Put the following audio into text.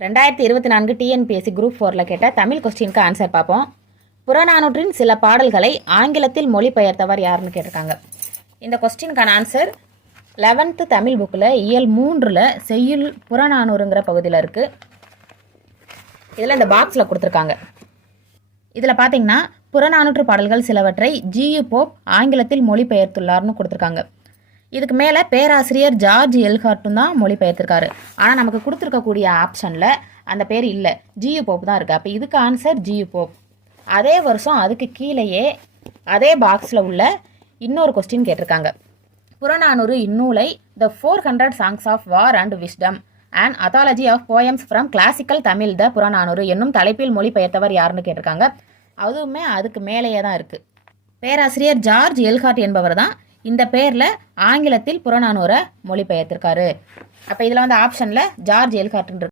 2024 TNPSC group 4ல் கேட்ட தமிழ் கொஸ்டினுக்கு answer பார்ப்போம். புறநானூற்றின் சில பாடல்களை ஆங்கிலத்தில் மொழிபெயர்த்தவர் யாருன்னு கேட்டிருக்காங்க. இந்த கொஸ்டினுக்கான ஆன்சர் 11th தமிழ் புக்கில் இயல் 3ல் செய்யுள் புறநானூறுங்கிற பகுதியில் இருக்குது. இதில் இந்த பாக்ஸில் கொடுத்துருக்காங்க. இதில் பார்த்தீங்கன்னா புறநானூற்று பாடல்கள் சிலவற்றை ஜியு போப் ஆங்கிலத்தில் மொழிபெயர்த்துள்ளார்னு கொடுத்துருக்காங்க. இதுக்கு மேலே பேராசிரியர் ஜார்ஜ் எல்ஹார்ட்டும் தான் மொழிபெயர்த்திருக்காரு. ஆனால் நமக்கு கொடுத்துருக்கக்கூடிய ஆப்ஷனில் அந்த பேர் இல்லை, ஜியு போப் தான் இருக்குது. அப்போ இதுக்கு ஆன்சர் ஜியு போப். அதே வருஷம் அதுக்கு கீழேயே அதே பாக்ஸில் உள்ள இன்னொரு கொஸ்டின் கேட்டிருக்காங்க. புறநானூறு இந்நூலை the 400 songs of war and wisdom and anthology of poems from classical Tamil the Purananuru என்னும் தலைப்பில் மொழிபெயர்த்தவர் யாருன்னு கேட்டிருக்காங்க. அதுவுமே அதுக்கு மேலேயே தான் இருக்குது. பேராசிரியர் ஜார்ஜ் எல்ஹார்ட் என்பவர் தான் இந்த பேரில் ஆங்கிலத்தில் புறநானூரை மொழிபெயர்த்திருக்காரு. அப்போ இதில் ஆப்ஷனில் ஜார்ஜ் எல்ஹார்ட்ன்ற